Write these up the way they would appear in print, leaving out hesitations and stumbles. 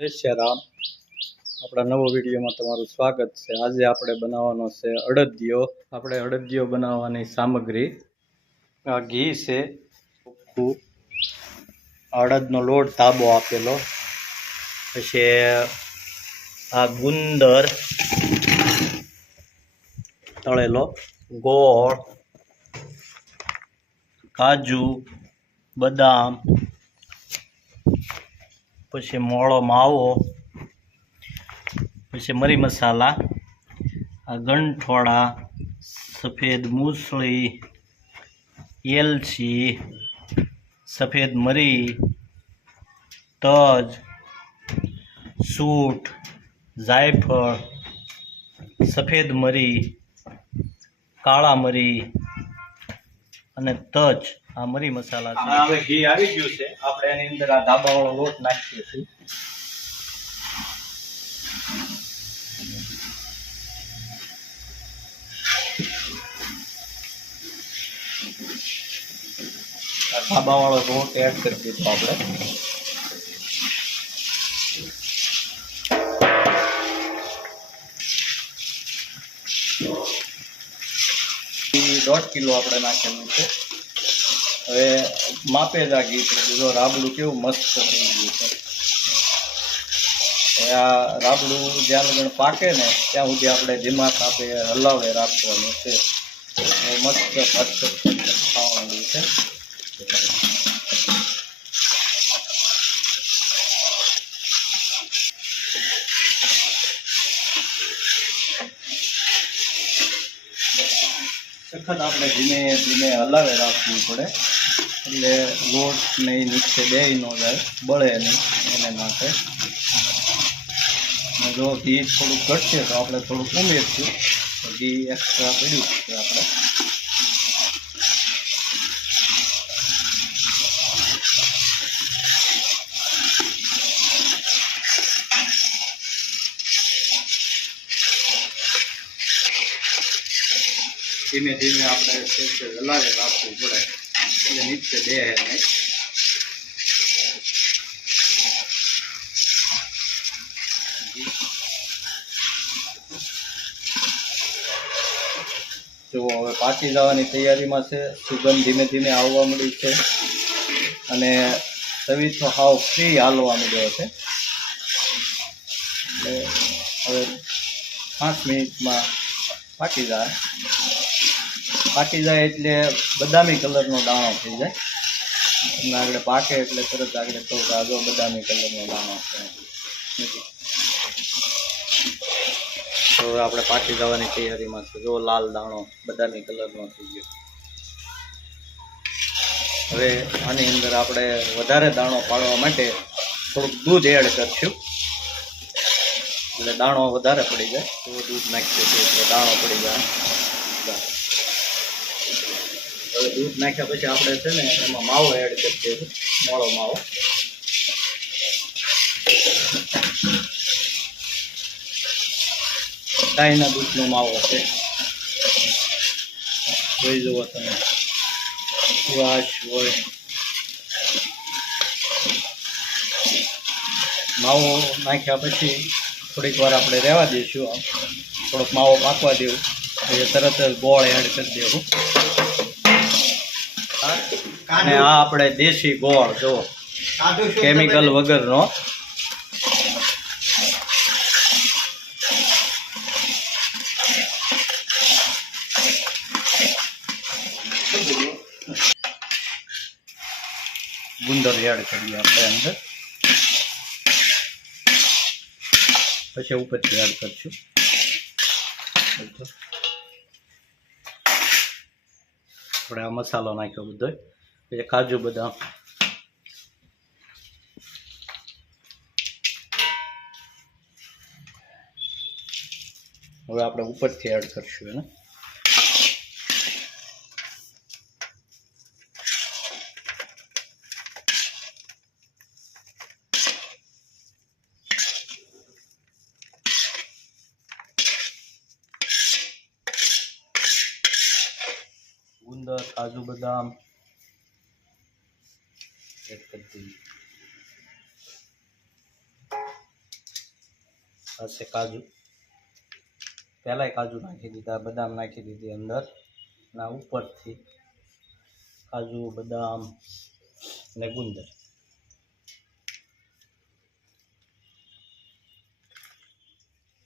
જય શ્રી રામ. આપણા નવો વિડીયોમાં તમારું સ્વાગત છે. આજે આપણે બનાવવાનો છે અડદિયો. આપણે અડદિયો બનાવવાની સામગ્રી આ ઘી છે, ચોખ્ખું અડદનો લોટ તાબો આપેલો, પછી આ ગુંદર તળેલો, ગોળ, કાજુ, બદામ, પછી મોળો માવો, પછી મરી મસાલા, આ ગંઠોડા, સફેદ મૂસળી, એલચી, સફેદ મરી, તજ, સૂંઠ, જાયફળ, સફેદ મરી, કાળા મરી અને તજ, આ મરી મસાલા છે. હવે ઘી આવી ગયું છે, આપણે એની અંદર આ ધાબાવાળો લોટ નાખીએ છીએ. આ ધાબાવાળો લોટ એડ કરી દીધો આપણે. 1.5 કિલો આપણે નાખેલું છે. હવે માપે જ આ ઘી છે. જો રાબડું કેવું મસ્ત થઈ ગયું છે. આ રાબડું જ્યાં લગન પાકે ને ત્યાં સુધી આપણે ધીમા તાપે હલાવે રાખવાનું છે. મસ્ત ખાવાનું છે. સખત આપણે ધીમે ધીમે હલાવે રાખવું પડે, એટલે લોટ ને નીચે બે ન જાય, બળે નહીં એને માટે. જો ઘી થોડુંક ઘટશે તો આપણે થોડુંક ઉમેરશું. તો ઘી એક્સ્ટ્રા પડ્યું છે આપણે. ધીમે ધીમે આપણે હલાવી રાખવું પડે, એટલે નીચે બે નહીં. જો હવે પાકી જવાની તૈયારીમાં છે. સુગંધ ધીમે ધીમે આવવા મળી છે અને તવી તો હાવ ફ્રી હાલવા મળ્યો છે. એટલે હવે 5 મિનિટમાં પાકી જાય. પાકી જાય એટલે બદામી કલરનો દાણો થઈ જાય. અને આગળ પાકે એટલે તરત આગળ તો આજો બદામી કલરનો દાણો છે. તો હવે આપણે પાકી જવાની તૈયારીમાં છે. જો લાલ દાણો બદામી કલરનો થઈ ગયો. હવે આની અંદર આપણે વધારે દાણો પાડવા માટે થોડુંક દૂધ એડ કરશું, એટલે દાણો વધારે પડી જાય. તો દૂધ નાખીએ છીએ એટલે દાણો પડી જાય. હવે દૂધ નાખ્યા પછી આપણે છે ને એમાં માવો એડ કરી દઈશું, મોળો માવો. ગાયના દૂધનો માવો છે. જોઈ જુઓ તમે, વાસ હોય. માવો નાખ્યા પછી થોડીક વાર આપણે રહેવા દઈશું. થોડોક માવો પાકવા દેવું, એટલે તરત જ ગોળ એડ કરી દેવું. અને આ આપણે દેશી ગોળ, જો કેમિકલ વગરનો. ગુંદર એડ કરીએ આપણે અંદર, પછી ઉપરથી એડ કરશું. આપણે આ મસાલો નાખ્યો બધો, પછી કાજુ બદામ, હવે આપણે ઉપરથી એડ કરશું એને. ગુંદર, કાજુ બદામ એડ કરી દઈએ. આ છે કાજુ, પહેલાંય કાજુ નાખી દીધા, બદામ નાખી દીધી અંદર, ના ઉપરથી કાજુ, બદામ ને ગુંદર.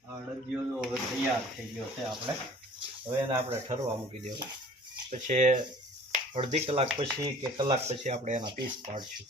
આ અડદિયો હવે તૈયાર થઈ ગયો છે. હવે એને આપણે ઠરવા મૂકી દેવું. પછી અડધી કલાક પછી કે કલાક પછી આપણે એના પીસ પાડશું.